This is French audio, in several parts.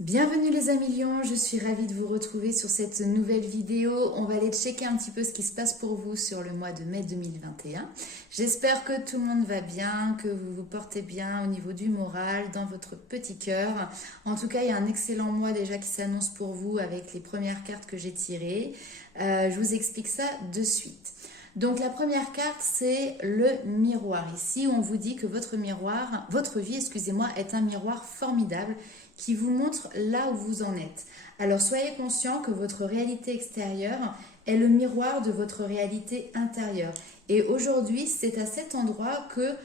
Bienvenue les amis lions, je suis ravie de vous retrouver sur cette nouvelle vidéo. On va aller checker un petit peu ce qui se passe pour vous sur le mois de mai 2021. J'espère que tout le monde va bien, que vous vous portez bien au niveau du moral, dans votre petit cœur. En tout cas, il y a un excellent mois déjà qui s'annonce pour vous avec les premières cartes que j'ai tirées. Je vous explique ça de suite. Donc la première carte, c'est le miroir. Ici, on vous dit que votre miroir, votre vie, excusez-moi, est un miroir formidable qui vous montre là où vous en êtes. Alors soyez conscient que votre réalité extérieure est le miroir de votre réalité intérieure. Et aujourd'hui, c'est à cet endroit que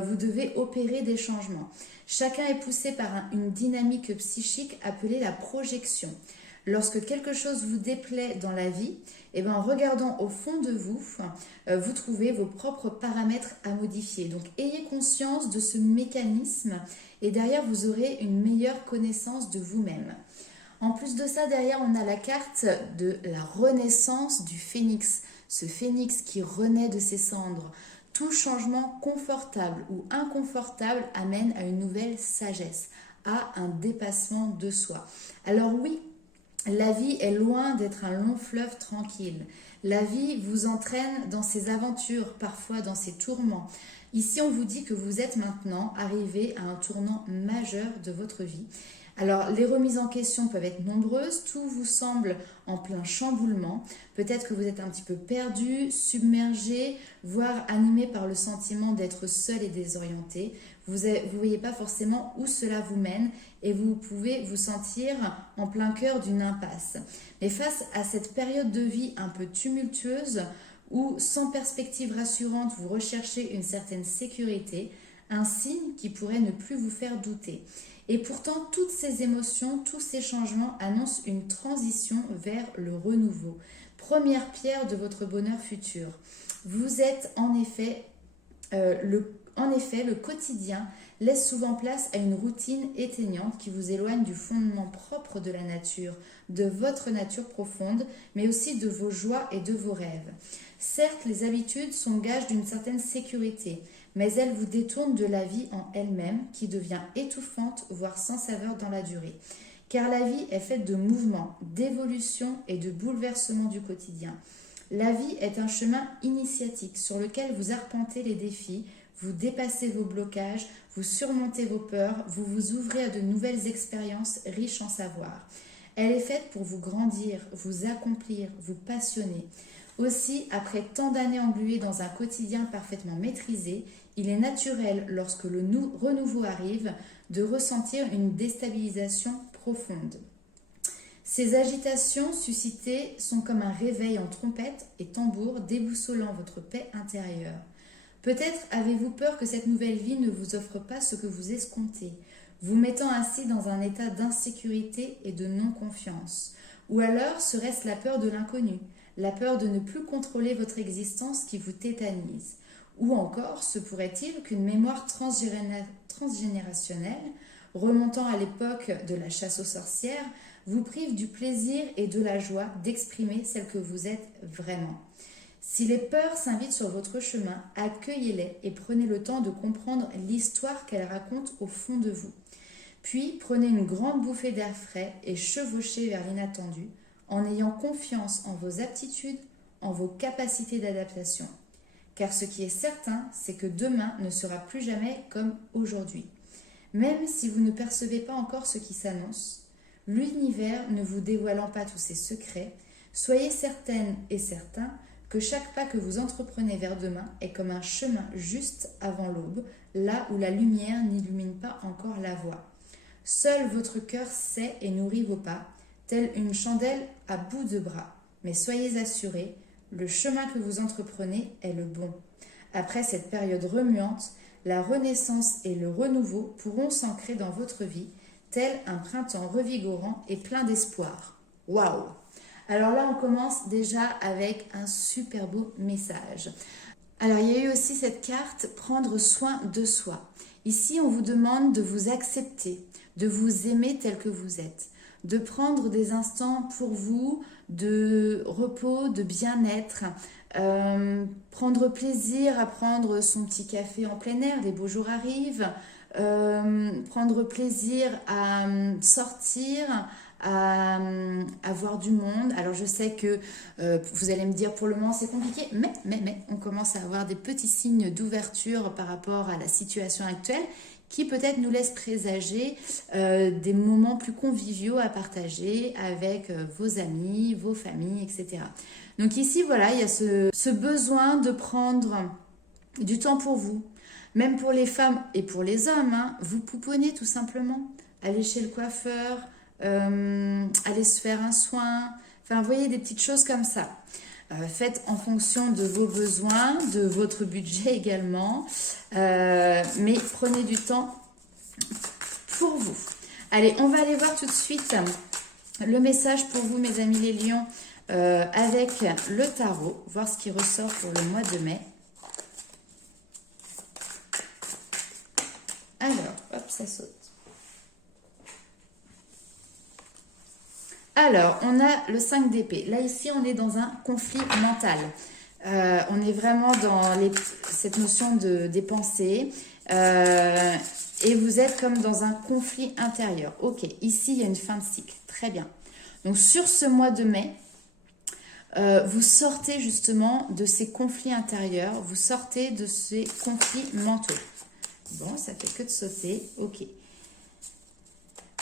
vous devez opérer des changements. Chacun est poussé par une dynamique psychique appelée la projection. Lorsque quelque chose vous déplaît dans la vie, en regardant au fond de vous, vous trouvez vos propres paramètres à modifier. Donc ayez conscience de ce mécanisme et derrière vous aurez une meilleure connaissance de vous-même. En plus de ça, derrière on a la carte de la renaissance du phénix. Ce phénix qui renaît de ses cendres. Tout changement confortable ou inconfortable amène à une nouvelle sagesse, à un dépassement de soi. Alors oui, la vie est loin d'être un long fleuve tranquille. La vie vous entraîne dans ses aventures, parfois dans ses tourments. Ici, on vous dit que vous êtes maintenant arrivé à un tournant majeur de votre vie. Alors, les remises en question peuvent être nombreuses, tout vous semble en plein chamboulement. Peut-être que vous êtes un petit peu perdu, submergé, voire animé par le sentiment d'être seul et désorienté. Vous ne voyez pas forcément où cela vous mène et vous pouvez vous sentir en plein cœur d'une impasse. Mais face à cette période de vie un peu tumultueuse, où sans perspective rassurante vous recherchez une certaine sécurité, un signe qui pourrait ne plus vous faire douter. Et pourtant, toutes ces émotions, tous ces changements annoncent une transition vers le renouveau. Première pierre de votre bonheur futur. Vous êtes en effet, le quotidien laisse souvent place à une routine éteignante qui vous éloigne du fondement propre de la nature, de votre nature profonde, mais aussi de vos joies et de vos rêves. Certes, les habitudes sont gages d'une certaine sécurité, mais elles vous détournent de la vie en elle-même qui devient étouffante, voire sans saveur dans la durée. Car la vie est faite de mouvements, d'évolution et de bouleversements du quotidien. La vie est un chemin initiatique sur lequel vous arpentez les défis, vous dépassez vos blocages, vous surmontez vos peurs, vous vous ouvrez à de nouvelles expériences riches en savoir. Elle est faite pour vous grandir, vous accomplir, vous passionner. Aussi, après tant d'années engluées dans un quotidien parfaitement maîtrisé, il est naturel, lorsque le renouveau arrive, de ressentir une déstabilisation profonde. Ces agitations suscitées sont comme un réveil en trompette et tambour déboussolant votre paix intérieure. Peut-être avez-vous peur que cette nouvelle vie ne vous offre pas ce que vous escomptez, vous mettant ainsi dans un état d'insécurité et de non-confiance. Ou alors serait-ce la peur de l'inconnu, la peur de ne plus contrôler votre existence qui vous tétanise. Ou encore se pourrait-il qu'une mémoire transgénérationnelle, remontant à l'époque de la chasse aux sorcières, vous prive du plaisir et de la joie d'exprimer celle que vous êtes vraiment. Si les peurs s'invitent sur votre chemin, accueillez-les et prenez le temps de comprendre l'histoire qu'elles racontent au fond de vous. Puis prenez une grande bouffée d'air frais et chevauchez vers l'inattendu en ayant confiance en vos aptitudes, en vos capacités d'adaptation. Car ce qui est certain, c'est que demain ne sera plus jamais comme aujourd'hui. Même si vous ne percevez pas encore ce qui s'annonce, l'univers ne vous dévoilant pas tous ses secrets, soyez certaine et certain que chaque pas que vous entreprenez vers demain est comme un chemin juste avant l'aube, là où la lumière n'illumine pas encore la voie. Seul votre cœur sait et nourrit vos pas, telle une chandelle à bout de bras. Mais soyez assurés, le chemin que vous entreprenez est le bon. Après cette période remuante, la renaissance et le renouveau pourront s'ancrer dans votre vie, tel un printemps revigorant et plein d'espoir. Waouh! Alors là, on commence déjà avec un super beau message. Alors, il y a eu aussi cette carte « Prendre soin de soi ». Ici, on vous demande de vous accepter, de vous aimer tel que vous êtes, de prendre des instants pour vous, de repos, de bien-être, prendre plaisir à prendre son petit café en plein air, les beaux jours arrivent, prendre plaisir à sortir, à voir du monde. Alors je sais que vous allez me dire pour le moment c'est compliqué, mais on commence à avoir des petits signes d'ouverture par rapport à la situation actuelle qui peut-être nous laisse présager des moments plus conviviaux à partager avec vos amis, vos familles, etc. Donc ici, voilà, il y a ce besoin de prendre du temps pour vous, même pour les femmes et pour les hommes, hein, vous pouponner tout simplement, aller chez le coiffeur, aller se faire un soin, enfin, vous voyez des petites choses comme ça. Faites en fonction de vos besoins, de votre budget également, mais prenez du temps pour vous. Allez, on va aller voir tout de suite le message pour vous, mes amis les lions, avec le tarot, voir ce qui ressort pour le mois de mai. Alors, hop, ça saute. Alors, on a le 5 d'épée. Là, ici, on est dans un conflit mental. On est vraiment dans cette notion des pensées. Et vous êtes comme dans un conflit intérieur. Ok, ici, il y a une fin de cycle. Très bien. Donc, sur ce mois de mai, vous sortez justement de ces conflits intérieurs. Vous sortez de ces conflits mentaux. Bon, ça fait que de sauter. Ok.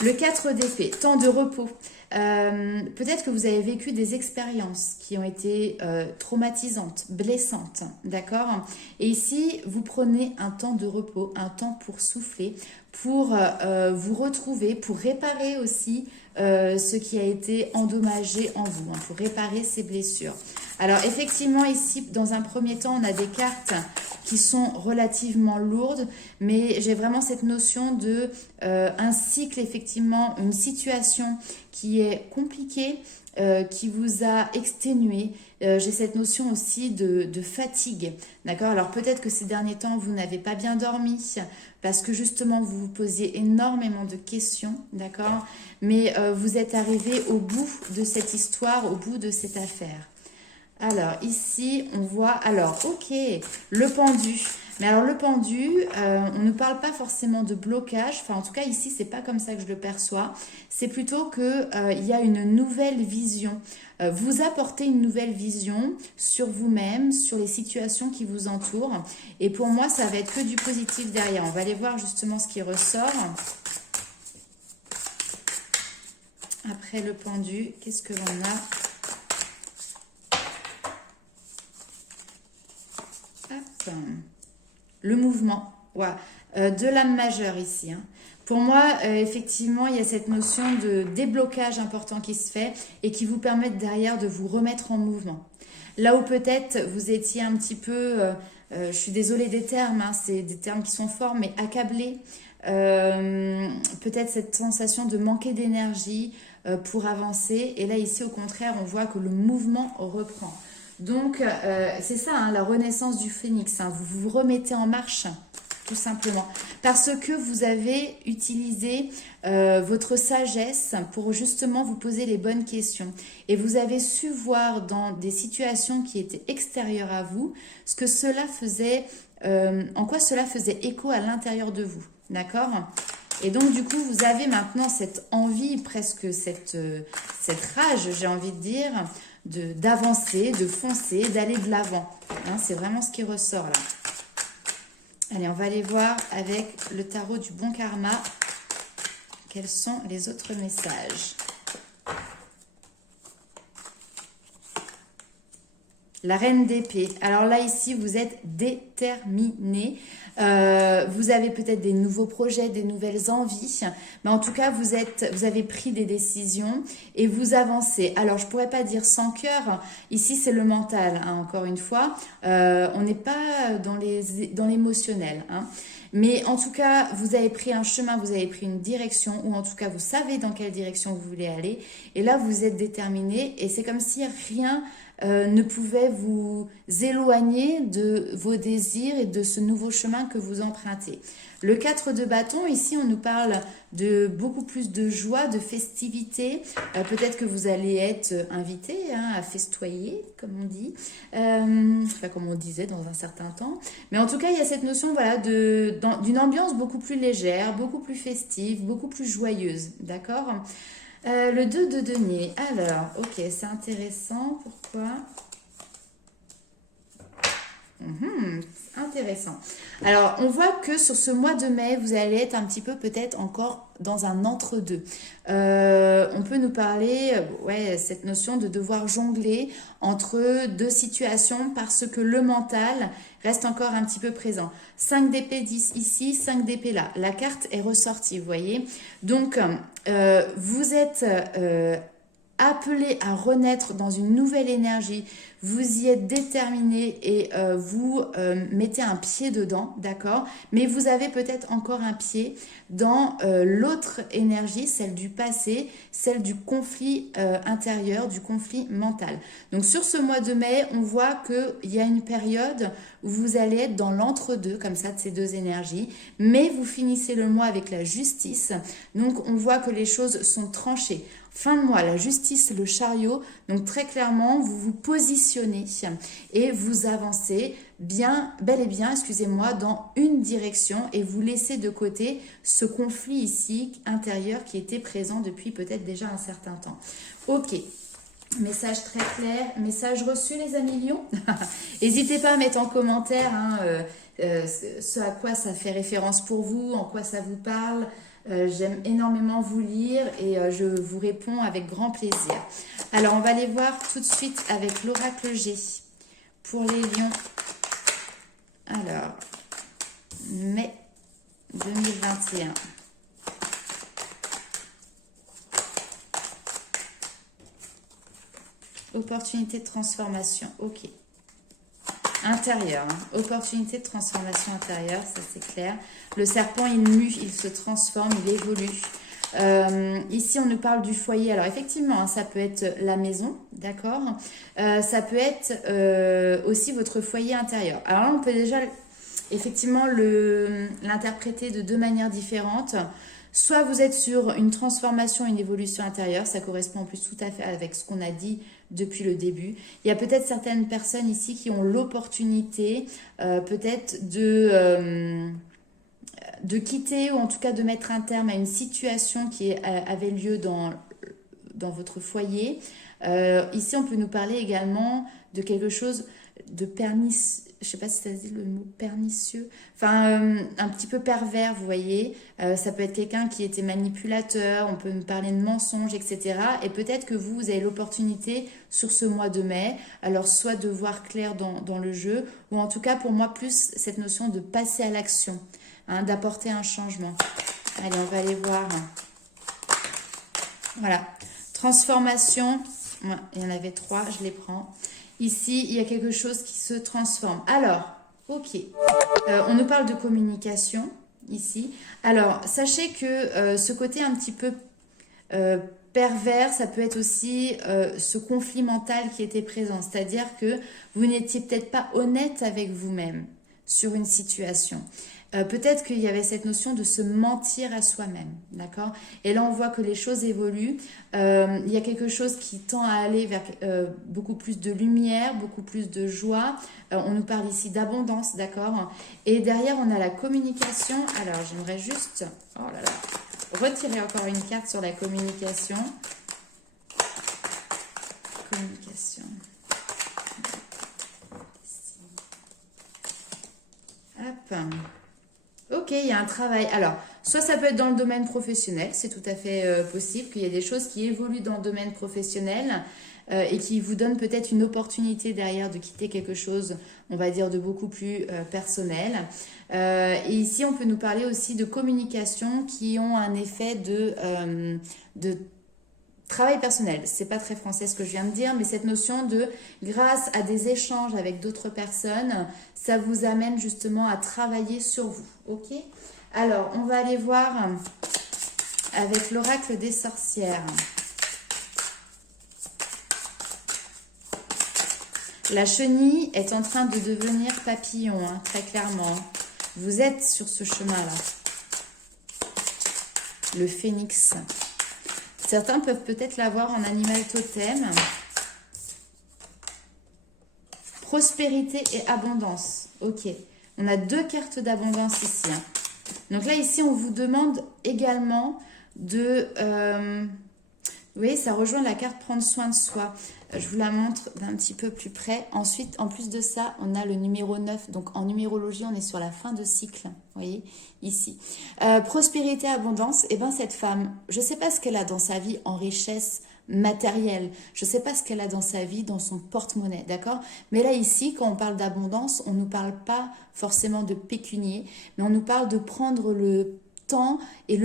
Le 4 d'épée, temps de repos. Peut-être que vous avez vécu des expériences qui ont été traumatisantes, blessantes, d'accord? Et ici, vous prenez un temps de repos, un temps pour souffler, pour vous retrouver, pour réparer aussi ce qui a été endommagé en vous, hein, pour réparer ces blessures. Alors effectivement, ici, dans un premier temps, on a des cartes qui sont relativement lourdes, mais j'ai vraiment cette notion de un cycle, effectivement, une situation qui est compliquée, qui vous a exténué. J'ai cette notion aussi de fatigue, d'accord? Alors peut-être que ces derniers temps, vous n'avez pas bien dormi, parce que justement, vous vous posiez énormément de questions, d'accord? Mais vous êtes arrivé au bout de cette histoire, au bout de cette affaire. Alors, ici, on voit... Alors, ok, le pendu. Mais alors, le pendu, on ne parle pas forcément de blocage. Enfin, en tout cas, ici, c'est pas comme ça que je le perçois. C'est plutôt qu'il y a une nouvelle vision. Vous apportez une nouvelle vision sur vous-même, sur les situations qui vous entourent. Et pour moi, ça va être que du positif derrière. On va aller voir justement ce qui ressort. Après le pendu, qu'est-ce que l'on a ? Hop. Le mouvement, ouais. De l'âme majeure ici. Hein. Pour moi, effectivement, il y a cette notion de déblocage important qui se fait et qui vous permet derrière de vous remettre en mouvement. Là où peut-être vous étiez un petit peu, je suis désolée des termes, hein, c'est des termes qui sont forts, mais accablé. Peut-être cette sensation de manquer d'énergie pour avancer. Et là, ici, au contraire, on voit que le mouvement reprend. Donc, c'est ça, hein, la renaissance du phénix. Hein, vous vous remettez en marche, tout simplement. Parce que vous avez utilisé votre sagesse pour justement vous poser les bonnes questions. Et vous avez su voir dans des situations qui étaient extérieures à vous, ce que cela faisait, en quoi cela faisait écho à l'intérieur de vous. D'accord ? Et donc, du coup, vous avez maintenant cette envie, presque cette rage, j'ai envie de dire, d'avancer, de foncer, d'aller de l'avant. Hein, c'est vraiment ce qui ressort là. Allez, on va aller voir avec le tarot du bon karma quels sont les autres messages. La reine d'épée. Alors là, ici, vous êtes déterminé. Vous avez peut-être des nouveaux projets, des nouvelles envies. Mais en tout cas, vous avez pris des décisions et vous avancez. Alors, je ne pourrais pas dire sans cœur. Ici, c'est le mental, hein, encore une fois. On n'est pas dans l'émotionnel. Hein. Mais en tout cas, vous avez pris un chemin, vous avez pris une direction, ou en tout cas, vous savez dans quelle direction vous voulez aller. Et là, vous êtes déterminé et c'est comme si rien ne pouvait vous éloigner de vos désirs et de ce nouveau chemin que vous empruntez. Le 4 de bâton, ici, on nous parle de beaucoup plus de joie, de festivité. Peut-être que vous allez être invité à festoyer, comme on dit, enfin comme on disait dans un certain temps. Mais en tout cas, il y a cette notion voilà, d'une ambiance beaucoup plus légère, beaucoup plus festive, beaucoup plus joyeuse. D'accord? Le 2 de denier. Alors, ok, c'est intéressant. Pourquoi? Intéressant. Alors, on voit que sur ce mois de mai, vous allez être un petit peu peut-être encore dans un entre-deux. On peut nous parler, ouais, cette notion de devoir jongler entre deux situations parce que le mental reste encore un petit peu présent. 5 d'épée ici, 5 d'épée là. La carte est ressortie, vous voyez. Donc, vous êtes appelé à renaître dans une nouvelle énergie, vous y êtes déterminé et vous mettez un pied dedans, d'accord? Mais vous avez peut-être encore un pied dans l'autre énergie, celle du passé, celle du conflit intérieur, du conflit mental. Donc sur ce mois de mai, on voit qu'il y a une période où vous allez être dans l'entre-deux, comme ça, de ces deux énergies, mais vous finissez le mois avec la justice, donc on voit que les choses sont tranchées. Fin de mois, la justice, le chariot. Donc très clairement, vous vous positionnez et vous avancez bel et bien, excusez-moi, dans une direction et vous laissez de côté ce conflit ici intérieur qui était présent depuis peut-être déjà un certain temps. Ok. Message très clair, message reçu les amis lions. N'hésitez pas à mettre en commentaire ce à quoi ça fait référence pour vous, en quoi ça vous parle. J'aime énormément vous lire et je vous réponds avec grand plaisir. Alors, on va aller voir tout de suite avec l'oracle G pour les lions. Alors, mai 2021. Opportunité de transformation, ok. Intérieur, opportunité de transformation intérieure, ça c'est clair. Le serpent, il mue, il se transforme, il évolue. Ici, on nous parle du foyer. Alors effectivement, ça peut être la maison, d'accord. Ça peut être aussi votre foyer intérieur. Alors là, on peut déjà effectivement l'interpréter de deux manières différentes. Soit vous êtes sur une transformation, une évolution intérieure, ça correspond en plus tout à fait avec ce qu'on a dit depuis le début. Il y a peut-être certaines personnes ici qui ont l'opportunité peut-être de quitter ou en tout cas de mettre un terme à une situation qui avait lieu dans votre foyer. Ici, on peut nous parler également de quelque chose de pernicieux. Je ne sais pas si ça se dit le mot pernicieux, enfin un petit peu pervers, vous voyez. Ça peut être quelqu'un qui était manipulateur, on peut me parler de mensonges, etc. Et peut-être que vous avez l'opportunité sur ce mois de mai, alors soit de voir clair dans le jeu, ou en tout cas pour moi plus cette notion de passer à l'action, d'apporter un changement. Allez, on va aller voir. Voilà, transformation, il y en avait 3, je les prends. Ici, il y a quelque chose qui se transforme. Alors, ok, on nous parle de communication ici. Alors, sachez que ce côté un petit peu pervers, ça peut être aussi ce conflit mental qui était présent. C'est-à-dire que vous n'étiez peut-être pas honnête avec vous-même sur une situation. Peut-être qu'il y avait cette notion de se mentir à soi-même, d'accord? Et là, on voit que les choses évoluent. Il y a quelque chose qui tend à aller vers beaucoup plus de lumière, beaucoup plus de joie. On nous parle ici d'abondance, d'accord? Et derrière, on a la communication. Alors, j'aimerais juste, oh là là, retirer encore une carte sur la communication. Communication. Hop. Ok, il y a un travail. Alors, soit ça peut être dans le domaine professionnel, c'est tout à fait possible qu'il y ait des choses qui évoluent dans le domaine professionnel et qui vous donnent peut-être une opportunité derrière de quitter quelque chose, on va dire, de beaucoup plus personnel. Et ici, on peut nous parler aussi de communication qui ont un effet de travail personnel. C'est pas très français ce que je viens de dire, mais cette notion de, grâce à des échanges avec d'autres personnes, ça vous amène justement à travailler sur vous. Ok? Alors, on va aller voir avec l'oracle des sorcières. La chenille est en train de devenir papillon, hein, très clairement. Vous êtes sur ce chemin-là. Le phénix. Certains peuvent peut-être l'avoir en animal totem. Prospérité et abondance. Ok. On a 2 cartes d'abondance ici. Hein. Donc là, ici, on vous demande également de... vous voyez, ça rejoint la carte prendre soin de soi. Je vous la montre d'un petit peu plus près. Ensuite, en plus de ça, on a le numéro 9. Donc, en numérologie, on est sur la fin de cycle. Vous voyez, ici. Prospérité, abondance. Et bien, cette femme, je ne sais pas ce qu'elle a dans sa vie en richesse matérielle. Je ne sais pas ce qu'elle a dans sa vie, dans son porte-monnaie. D'accord? Mais là, ici, quand on parle d'abondance, on ne nous parle pas forcément de pécunier, mais on nous parle de prendre le temps et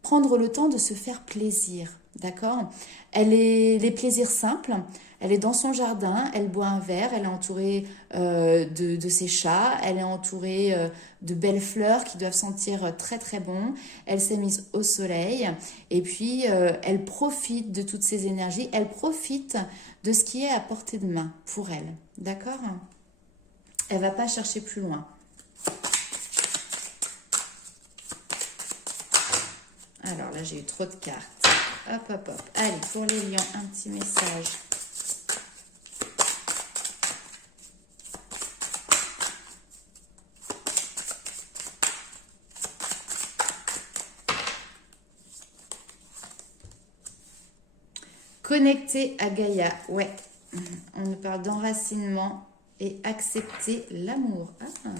prendre le temps de se faire plaisir, d'accord? Elle est les plaisirs simples, elle est dans son jardin, elle boit un verre, elle est entourée de ses chats, elle est entourée de belles fleurs qui doivent sentir très très bon, elle s'est mise au soleil et puis elle profite de toutes ces énergies, elle profite de ce qui est à portée de main pour elle, d'accord? Elle va pas chercher plus loin. Alors là, j'ai eu trop de cartes. Hop, hop, hop. Allez, pour les lions, un petit message. Connecter à Gaïa. Ouais. On nous parle d'enracinement et accepter l'amour. Ah.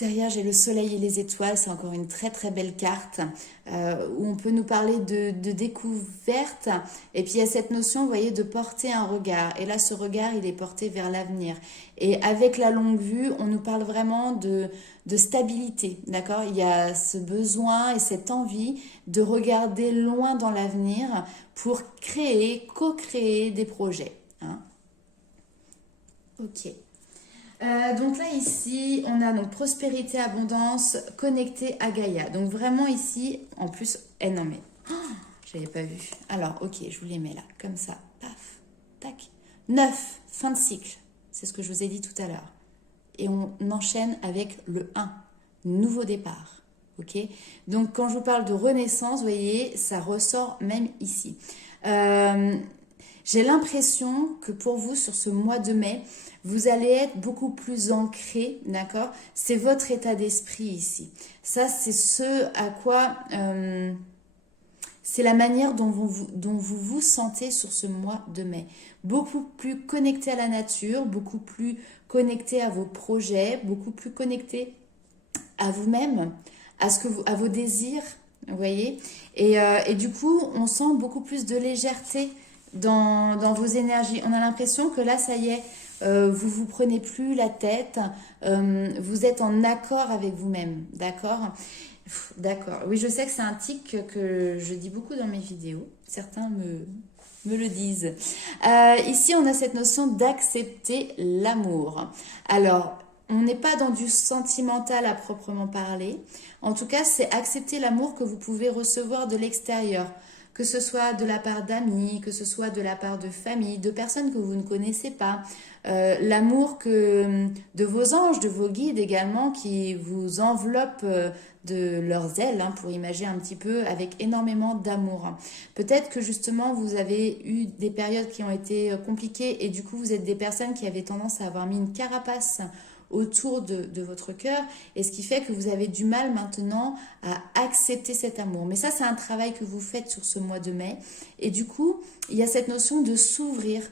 Derrière, j'ai le soleil et les étoiles. C'est encore une très très belle carte où on peut nous parler de découverte. Et puis, il y a cette notion, vous voyez, de porter un regard. Et là, ce regard, il est porté vers l'avenir. Et avec la longue vue, on nous parle vraiment de stabilité. D'accord? Il y a ce besoin et cette envie de regarder loin dans l'avenir pour créer, co-créer des projets. Hein? Ok. Donc là, ici, on a donc prospérité, abondance, connecté à Gaïa. Donc vraiment ici, en plus, non mais, je n'avais pas vu. Alors, ok, je vous les mets là, comme ça, paf, tac. 9, fin de cycle, c'est ce que je vous ai dit tout à l'heure. Et on enchaîne avec le 1, nouveau départ. Ok. Donc quand je vous parle de renaissance, vous voyez, ça ressort même ici. J'ai l'impression que pour vous, sur ce mois de mai, vous allez être beaucoup plus ancré, d'accord? C'est votre état d'esprit ici. Ça, c'est ce à quoi... c'est la manière dont vous vous sentez sur ce mois de mai. Beaucoup plus connecté à la nature, beaucoup plus connecté à vos projets, beaucoup plus connecté à vous-même, à vos désirs, vous voyez? Et du coup, on sent beaucoup plus de légèreté dans vos énergies. On a l'impression que là, ça y est, vous vous prenez plus la tête, vous êtes en accord avec vous-même, d'accord? D'accord. Oui, je sais que c'est un tic que je dis beaucoup dans mes vidéos. Certains me le disent. Ici, on a cette notion d'accepter l'amour. Alors, on n'est pas dans du sentimental à proprement parler. En tout cas, c'est accepter l'amour que vous pouvez recevoir de l'extérieur. Que ce soit de la part d'amis, que ce soit de la part de famille, de personnes que vous ne connaissez pas. L'amour de vos anges, de vos guides également, qui vous enveloppent de leurs ailes, hein, pour imaginer un petit peu, avec énormément d'amour. Peut-être que justement, vous avez eu des périodes qui ont été compliquées et du coup, vous êtes des personnes qui avaient tendance à avoir mis une carapace autour de votre cœur, et ce qui fait que vous avez du mal maintenant à accepter cet amour. Mais ça, c'est un travail que vous faites sur ce mois de mai, et du coup, il y a cette notion de s'ouvrir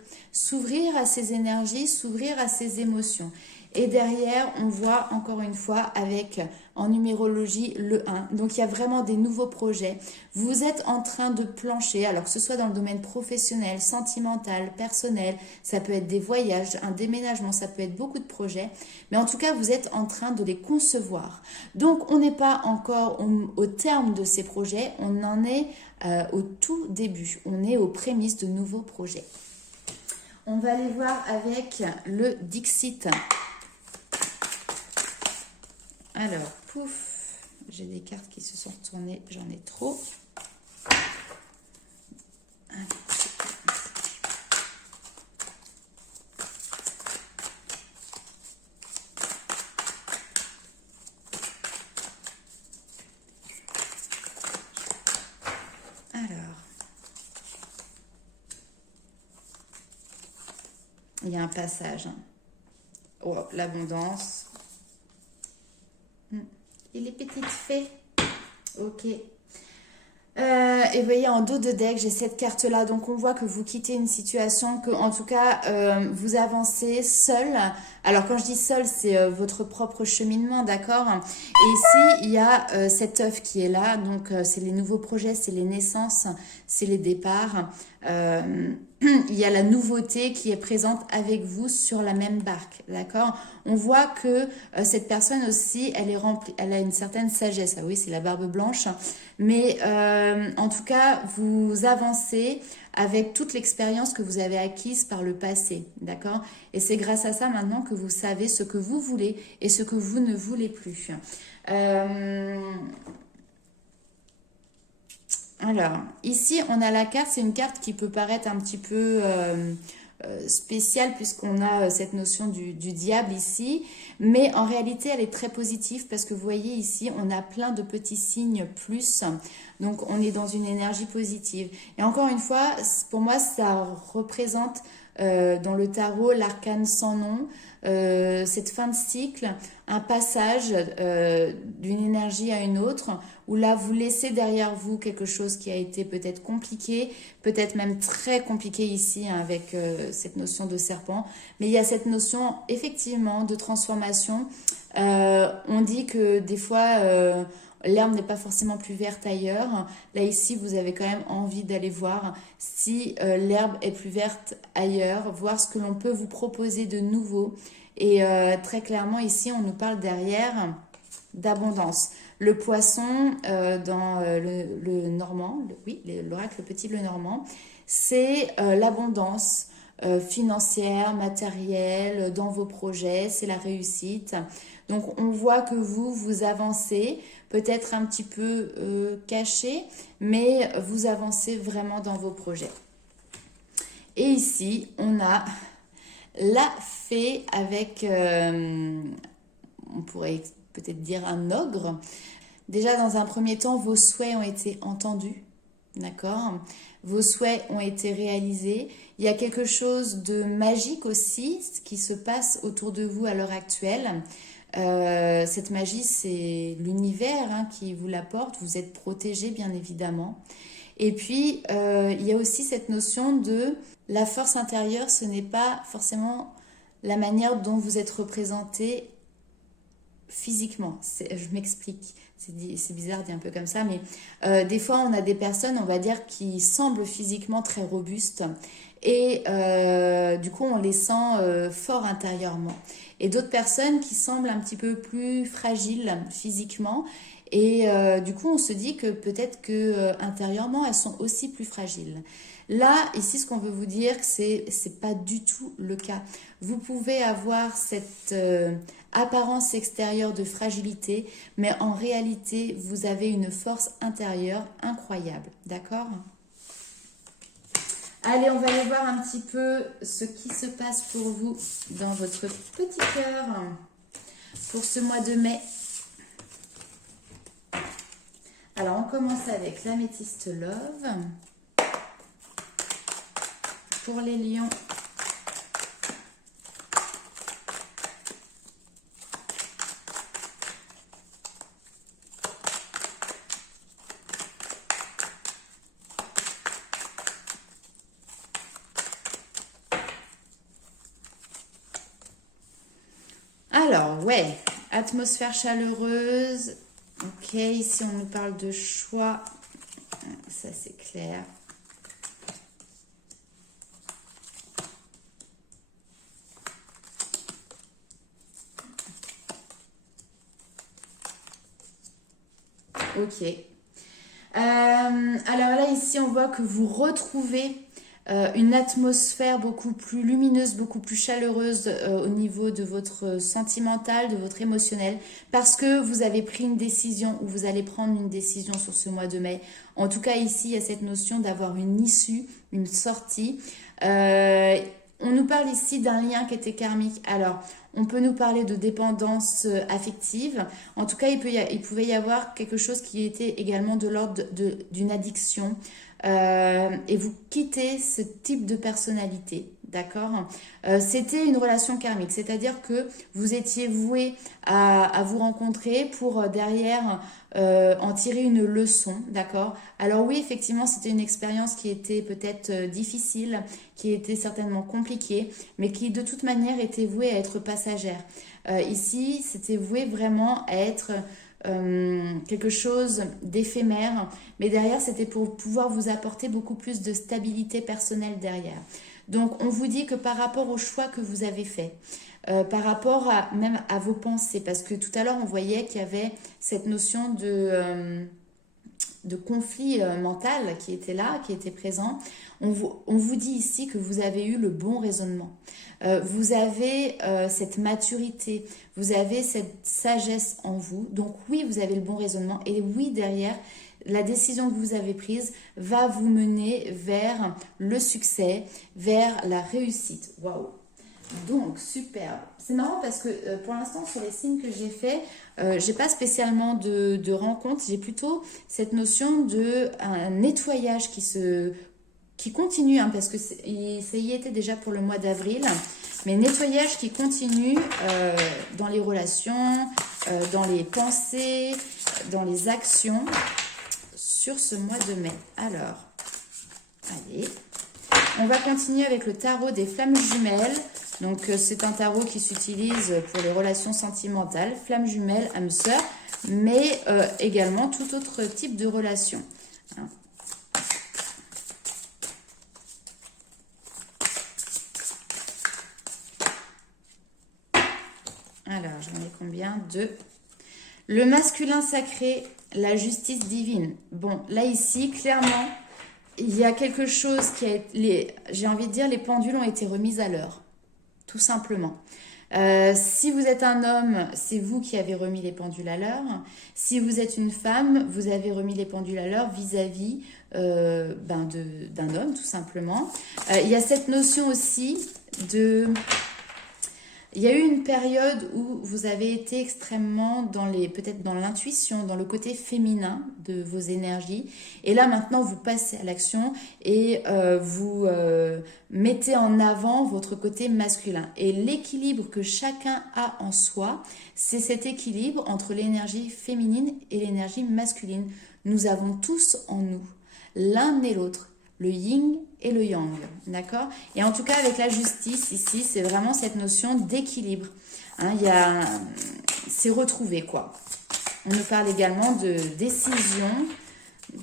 à ces énergies, s'ouvrir à ces émotions. Et derrière, on voit encore une fois avec, en numérologie, le 1. Donc, il y a vraiment des nouveaux projets. Vous êtes en train de plancher, alors que ce soit dans le domaine professionnel, sentimental, personnel, ça peut être des voyages, un déménagement, ça peut être beaucoup de projets. Mais en tout cas, vous êtes en train de les concevoir. Donc, on n'est pas encore au terme de ces projets, on en est au tout début. On est aux prémices de nouveaux projets. On va aller voir avec le Dixit. Alors, pouf, j'ai des cartes qui se sont retournées, j'en ai trop. Il y a un passage. Oh, l'abondance. Et les petites fées. Ok. Et vous voyez, en dos de deck, j'ai cette carte-là. Donc, on voit que vous quittez une situation, que, en tout cas, vous avancez seul. Alors, quand je dis seul, c'est votre propre cheminement, d'accord? Et ici, il y a cet œuf qui est là. Donc, c'est les nouveaux projets, c'est les naissances, c'est les départs. Il y a la nouveauté qui est présente avec vous sur la même barque, d'accord? On voit que cette personne aussi, elle est remplie, elle a une certaine sagesse. Ah oui, c'est la barbe blanche. Mais en tout cas, vous avancez avec toute l'expérience que vous avez acquise par le passé, d'accord? Et c'est grâce à ça maintenant que vous savez ce que vous voulez et ce que vous ne voulez plus. Alors, ici, on a la carte, c'est une carte qui peut paraître un petit peu spéciale puisqu'on a cette notion du diable ici, mais en réalité, elle est très positive parce que vous voyez ici, on a plein de petits signes plus, donc on est dans une énergie positive. Et encore une fois, pour moi, ça représente dans le tarot l'arcane sans nom, cette fin de cycle, un passage d'une énergie à une autre, où là vous laissez derrière vous quelque chose qui a été peut-être compliqué, peut-être même très compliqué ici hein, avec cette notion de serpent, mais il y a cette notion effectivement de transformation. On dit que des fois l'herbe n'est pas forcément plus verte ailleurs. Là ici vous avez quand même envie d'aller voir si l'herbe est plus verte ailleurs, voir ce que l'on peut vous proposer de nouveau. Et très clairement ici on nous parle derrière d'abondance. Le poisson dans le normand, oui, l'oracle petit le normand, c'est l'abondance financière, matérielle, dans vos projets, c'est la réussite. Donc on voit que vous avancez, peut-être un petit peu caché, mais vous avancez vraiment dans vos projets. Et ici, on a la fée avec, on pourrait peut-être dire un ogre. Déjà, dans un premier temps, vos souhaits ont été entendus, d'accord? Vos souhaits ont été réalisés. Il y a quelque chose de magique aussi qui se passe autour de vous à l'heure actuelle. Cette magie, c'est l'univers hein, qui vous l'apporte. Vous êtes protégé, bien évidemment. Et puis, il y a aussi cette notion de la force intérieure. Ce n'est pas forcément la manière dont vous êtes représenté physiquement. Je m'explique. C'est bizarre dit un peu comme ça, mais des fois, on a des personnes, on va dire, qui semblent physiquement très robustes. Et du coup, on les sent forts intérieurement. Et d'autres personnes qui semblent un petit peu plus fragiles physiquement. Et du coup, on se dit que peut-être que intérieurement, elles sont aussi plus fragiles. Là, ici, ce qu'on veut vous dire, c'est pas du tout le cas. Vous pouvez avoir cette apparence extérieure de fragilité, mais en réalité, vous avez une force intérieure incroyable. D'accord ? Allez, on va aller voir un petit peu ce qui se passe pour vous dans votre petit cœur pour ce mois de mai. Alors, on commence avec l'améthyste Love. Pour les lions. Alors, ouais, atmosphère chaleureuse. Ok, ici on nous parle de choix. Ça c'est clair. Ok. Alors là, ici, on voit que vous retrouvez une atmosphère beaucoup plus lumineuse, beaucoup plus chaleureuse au niveau de votre sentimental, de votre émotionnel, parce que vous avez pris une décision ou vous allez prendre une décision sur ce mois de mai. En tout cas, ici, il y a cette notion d'avoir une issue, une sortie. On nous parle ici d'un lien qui était karmique. Alors, on peut nous parler de dépendance affective. En tout cas, il pouvait y avoir quelque chose qui était également de l'ordre d'une addiction. Et vous quittez ce type de personnalité, d'accord? C'était une relation karmique, c'est-à-dire que vous étiez voué à vous rencontrer pour derrière en tirer une leçon, d'accord? Alors oui, effectivement, c'était une expérience qui était peut-être difficile, qui était certainement compliquée, mais qui de toute manière était vouée à être passagère. Ici, c'était voué vraiment à être quelque chose d'éphémère, mais derrière, c'était pour pouvoir vous apporter beaucoup plus de stabilité personnelle derrière. Donc, on vous dit que par rapport au choix que vous avez fait, par rapport à même à vos pensées, parce que tout à l'heure, on voyait qu'il y avait cette notion de conflit mental qui était là, qui était présent. On vous dit ici que vous avez eu le bon raisonnement. Vous avez cette maturité, vous avez cette sagesse en vous. Donc oui, vous avez le bon raisonnement. Et oui, derrière, la décision que vous avez prise va vous mener vers le succès, vers la réussite. Waouh! Donc, super. C'est marrant parce que pour l'instant, sur les signes que j'ai fait, j'ai pas spécialement de rencontre. J'ai plutôt cette notion de un nettoyage qui continue, hein, parce que ça y était déjà pour le mois d'avril, mais nettoyage qui continue dans les relations, dans les pensées, dans les actions sur ce mois de mai. Alors, allez, on va continuer avec le tarot des flammes jumelles. Donc, c'est un tarot qui s'utilise pour les relations sentimentales, flammes jumelles, âme sœur, mais également tout autre type de relation. Hein. Alors, j'en ai combien? 2. Le masculin sacré, la justice divine. Bon, là, ici, clairement, il y a quelque chose qui a... J'ai envie de dire, les pendules ont été remises à l'heure. Tout simplement. Si vous êtes un homme, c'est vous qui avez remis les pendules à l'heure. Si vous êtes une femme, vous avez remis les pendules à l'heure vis-à-vis d'un homme, tout simplement. Il y a cette notion aussi de... Il y a eu une période où vous avez été extrêmement peut-être dans l'intuition, dans le côté féminin de vos énergies. Et là, maintenant, vous passez à l'action et vous mettez en avant votre côté masculin. Et l'équilibre que chacun a en soi, c'est cet équilibre entre l'énergie féminine et l'énergie masculine. Nous avons tous en nous, l'un et l'autre, le yin et le yang, d'accord? Et en tout cas, avec la justice, ici, c'est vraiment cette notion d'équilibre. Hein, c'est retrouvé, quoi. On nous parle également de décisions,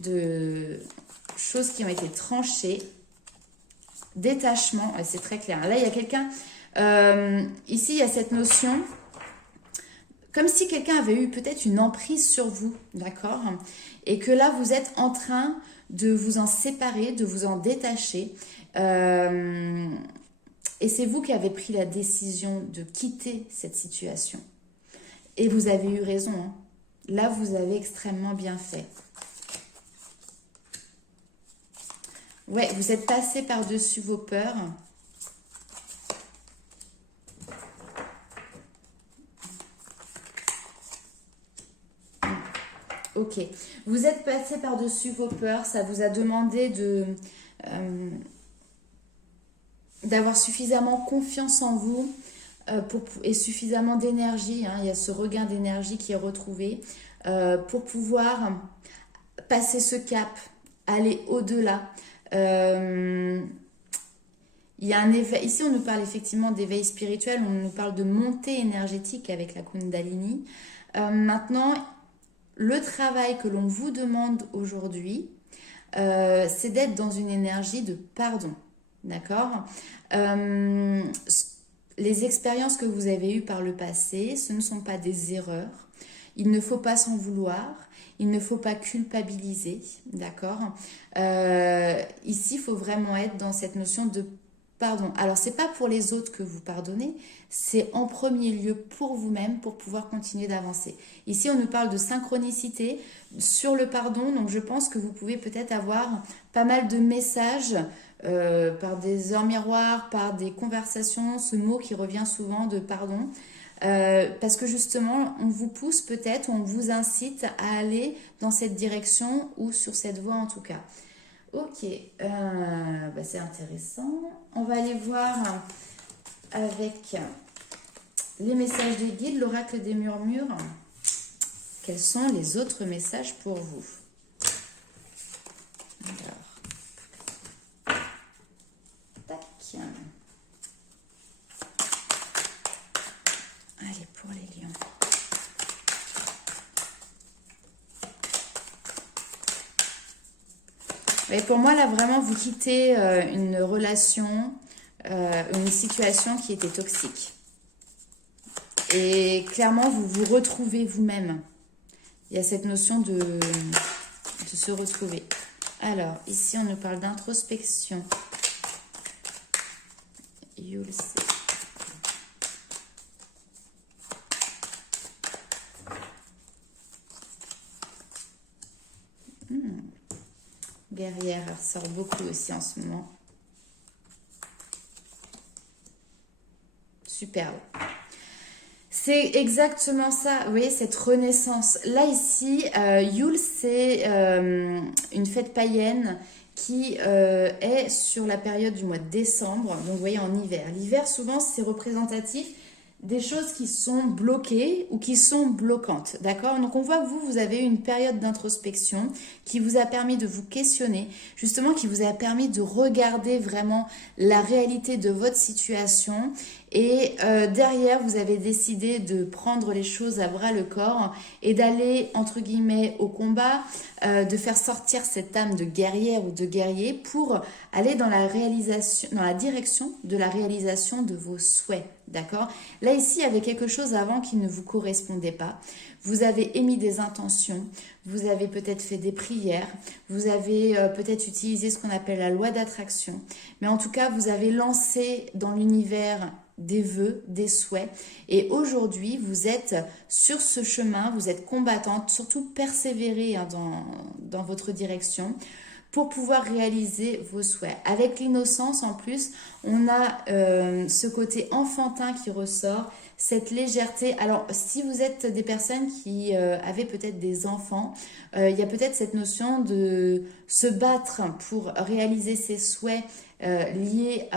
de choses qui ont été tranchées, détachement, c'est très clair. Là, il y a quelqu'un, ici, il y a cette notion, comme si quelqu'un avait eu peut-être une emprise sur vous, d'accord? Et que là, vous êtes en train de vous en séparer, de vous en détacher. Et c'est vous qui avez pris la décision de quitter cette situation. Et vous avez eu raison. Hein. Là, vous avez extrêmement bien fait. Ouais, vous êtes passé par-dessus vos peurs. Ok, vous êtes passé par-dessus vos peurs, ça vous a demandé d'avoir suffisamment confiance en vous et suffisamment d'énergie, hein, il y a ce regain d'énergie qui est retrouvé pour pouvoir passer ce cap, aller au-delà. Il y a un éveil, ici on nous parle effectivement d'éveil spirituel, on nous parle de montée énergétique avec la Kundalini. Maintenant, le travail que l'on vous demande aujourd'hui, c'est d'être dans une énergie de pardon. D'accord? Les expériences que vous avez eues par le passé, ce ne sont pas des erreurs. Il ne faut pas s'en vouloir. Il ne faut pas culpabiliser. D'accord? Ici, il faut vraiment être dans cette notion de pardon. Alors, c'est pas pour les autres que vous pardonnez, c'est en premier lieu pour vous-même, pour pouvoir continuer d'avancer. Ici, on nous parle de synchronicité sur le pardon, donc je pense que vous pouvez peut-être avoir pas mal de messages par des heures miroirs, par des conversations, ce mot qui revient souvent de pardon, parce que justement, on vous pousse peut-être, on vous incite à aller dans cette direction ou sur cette voie en tout cas. Ok, bah c'est intéressant. On va aller voir avec les messages des guides, l'oracle des murmures. Quels sont les autres messages pour vous? Alors, tac. Allez, pour les lions. Et pour moi, là, vraiment, vous quittez une relation, une situation qui était toxique. Et clairement, vous vous retrouvez vous-même. Il y a cette notion de se retrouver. Alors, ici, on nous parle d'introspection. You'll see. Guerrière sort beaucoup aussi en ce moment. Superbe. C'est exactement ça, vous voyez, cette renaissance. Là, ici, Yule, c'est une fête païenne qui est sur la période du mois de décembre, donc vous voyez, en hiver. L'hiver, souvent, c'est représentatif des choses qui sont bloquées ou qui sont bloquantes, d'accord? Donc on voit que vous avez eu une période d'introspection qui vous a permis de vous questionner, justement qui vous a permis de regarder vraiment la réalité de votre situation et derrière vous avez décidé de prendre les choses à bras le corps et d'aller entre guillemets au combat, de faire sortir cette âme de guerrière ou de guerrier pour aller dans la réalisation, dans la direction de la réalisation de vos souhaits. D'accord? Là, ici, il y avait quelque chose avant qui ne vous correspondait pas. Vous avez émis des intentions, vous avez peut-être fait des prières, vous avez peut-être utilisé ce qu'on appelle la loi d'attraction. Mais en tout cas, vous avez lancé dans l'univers des vœux, des souhaits. Et aujourd'hui, vous êtes sur ce chemin, vous êtes combattante, surtout persévérer dans votre direction pour pouvoir réaliser vos souhaits. Avec l'innocence, en plus, on a ce côté enfantin qui ressort, cette légèreté. Alors, si vous êtes des personnes qui avaient peut-être des enfants, il y a peut-être cette notion de se battre pour réaliser ses souhaits liés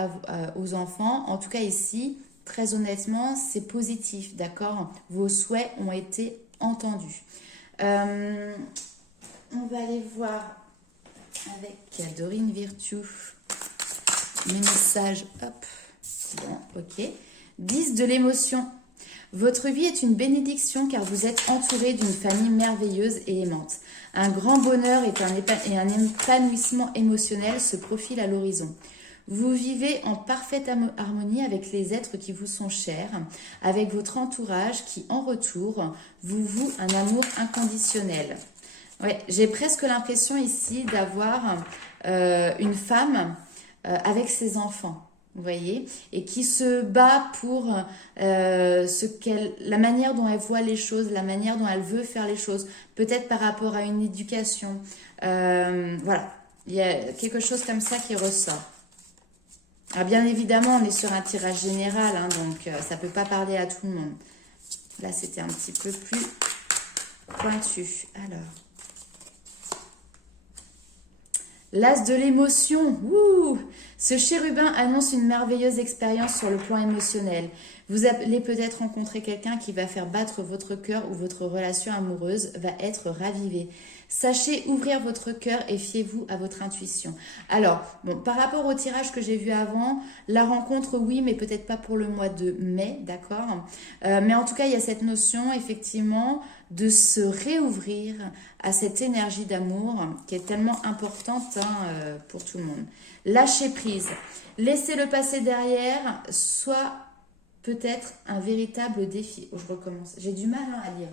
aux enfants. En tout cas, ici, très honnêtement, c'est positif, d'accord? Vos souhaits ont été entendus. On va aller voir avec Dorine Virtue mes messages. Hop, bon, ok. 10 de l'émotion. Votre vie est une bénédiction car vous êtes entouré d'une famille merveilleuse et aimante. Un grand bonheur et un épanouissement émotionnel se profilent à l'horizon. Vous vivez en parfaite harmonie avec les êtres qui vous sont chers, avec votre entourage qui, en retour, vous voue un amour inconditionnel. Ouais, j'ai presque l'impression ici d'avoir une femme avec ses enfants, vous voyez, et qui se bat pour la manière dont elle voit les choses, la manière dont elle veut faire les choses, peut-être par rapport à une éducation. Voilà, il y a quelque chose comme ça qui ressort. Alors bien évidemment, on est sur un tirage général, hein, donc ça ne peut pas parler à tout le monde. Là, c'était un petit peu plus pointu. Alors... L'as de l'émotion, ce chérubin annonce une merveilleuse expérience sur le plan émotionnel. Vous allez peut-être rencontrer quelqu'un qui va faire battre votre cœur ou votre relation amoureuse va être ravivée. Sachez ouvrir votre cœur et fiez-vous à votre intuition. Alors, bon, par rapport au tirage que j'ai vu avant, la rencontre, oui, mais peut-être pas pour le mois de mai, d'accord? Mais en tout cas, il y a cette notion, effectivement, de se réouvrir à cette énergie d'amour qui est tellement importante pour tout le monde. Lâcher prise. Laisser le passé derrière, soit peut-être un véritable défi. Oh, je recommence. J'ai du mal à lire.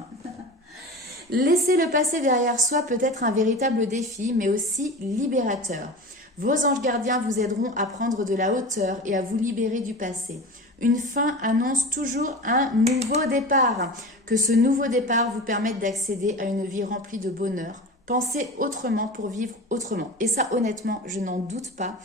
Laisser le passé derrière soi peut être un véritable défi, mais aussi libérateur. Vos anges gardiens vous aideront à prendre de la hauteur et à vous libérer du passé. Une fin annonce toujours un nouveau départ. Que ce nouveau départ vous permette d'accéder à une vie remplie de bonheur. Pensez autrement pour vivre autrement. Et ça, honnêtement, je n'en doute pas.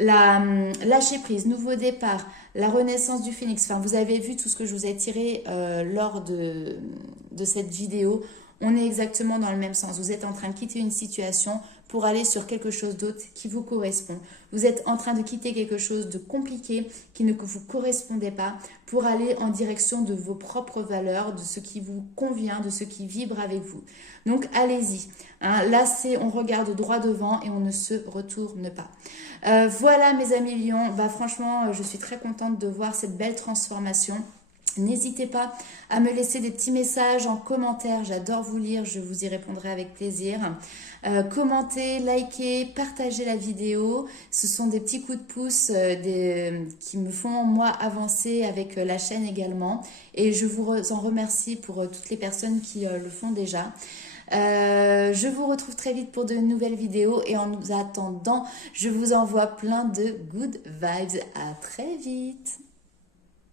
Lâcher prise, nouveau départ, la renaissance du phénix. Enfin, vous avez vu tout ce que je vous ai tiré lors de cette vidéo. on est exactement dans le même sens. Vous êtes en train de quitter une situation pour aller sur quelque chose d'autre qui vous correspond. Vous êtes en train de quitter quelque chose de compliqué qui ne vous correspondait pas pour aller en direction de vos propres valeurs, de ce qui vous convient, de ce qui vibre avec vous. Donc allez-y. Hein, là, on regarde droit devant et on ne se retourne pas. Voilà mes amis lions. Bah, franchement, je suis très contente de voir cette belle transformation. N'hésitez pas à me laisser des petits messages en commentaire, j'adore vous lire, je vous y répondrai avec plaisir. Commentez, likez, partagez la vidéo, ce sont des petits coups de pouce qui me font moi avancer avec la chaîne également et je vous en remercie pour toutes les personnes qui le font déjà. Je vous retrouve très vite pour de nouvelles vidéos et en nous attendant, je vous envoie plein de good vibes. À très vite.